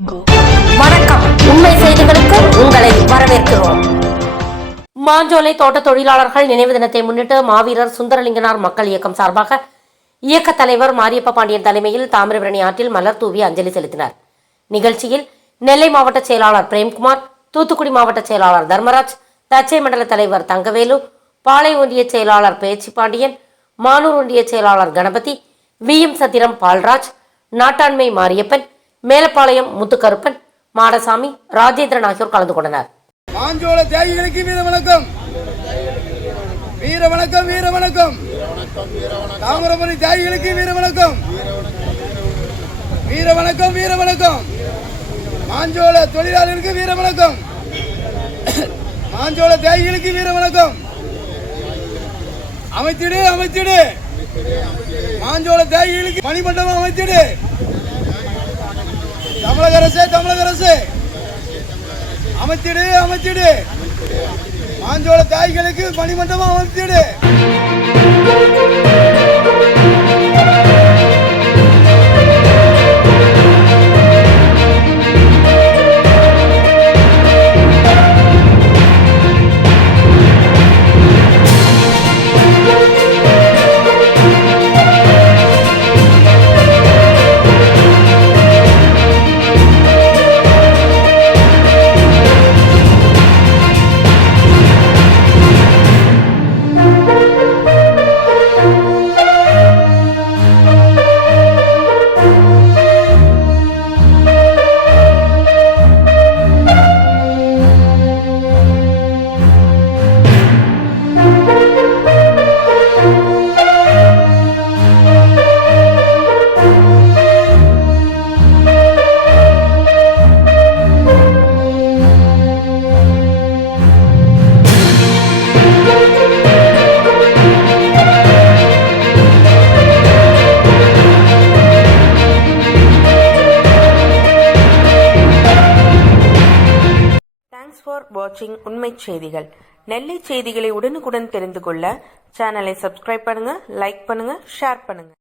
வணக்கம். உண்மை செய்திகளுக்கு உங்களை வரவேற்கிறோம். மாஞ்சோலை தோட்ட தொழிலாளர்கள் நினைவு தினத்தை முன்னிட்டு மாவீரர் சுந்தரலிங்கனார் மக்கள் இயக்கம் சார்பாக இயக்க தலைவர் மாரியப்ப பாண்டியன் தலைமையில் தாமிரபரணி ஆற்றில் மலர் தூவி அஞ்சலி செலுத்தினார். நிகழ்ச்சியில் நெல்லை மாவட்ட செயலாளர் பிரேம்குமார், தூத்துக்குடி மாவட்ட செயலாளர் தர்மராஜ், தச்சை மண்டல தலைவர் தங்கவேலு, பாளை ஒன்றிய செயலாளர் பேச்சி பாண்டியன், மானூர் ஒன்றிய செயலாளர் கணபதி, விஎம் சத்திரம் பால்ராஜ், நாட்டாண்மை மாரியப்பன், மேலப்பாளையம் முத்துக்கருப்பன், மாடசாமி, ராஜேந்திரன் ஆகியோர் கலந்து கொண்டனர். மாஞ்சோள தியாகிகளுக்கு வீர வணக்கம், வீர வணக்கம், வீர வணக்கம். தாமிரபரணி தியாகிகளுக்கு வீர வணக்கம், வீர வணக்கம், வீர வணக்கம். மாஞ்சோள தொழிலாளர்களுக்கு வீர வணக்கம், மாஞ்சோள தியாகிகளுக்கு வீர வணக்கம். அமைத்திடு, அமைத்திடு. மாஞ்சோள தியாகிகளுக்கு மணிமண்டபம் அமைத்திடு. தமிழக அரசு, தமிழக அரசு அமைத்திடு, அமைத்திடு. மாஞ்சோள தாய்களுக்கு மணிமண்டபம் அமைத்திடு. Thanks for watching உண்மை செய்திகள். நெல்லை செய்திகளை உடனுக்குடன் தெரிந்து கொள்ள சேனலை சப்ஸ்கிரைப் பண்ணுங்க, லைக் பண்ணுங்க, ஷேர் பண்ணுங்க.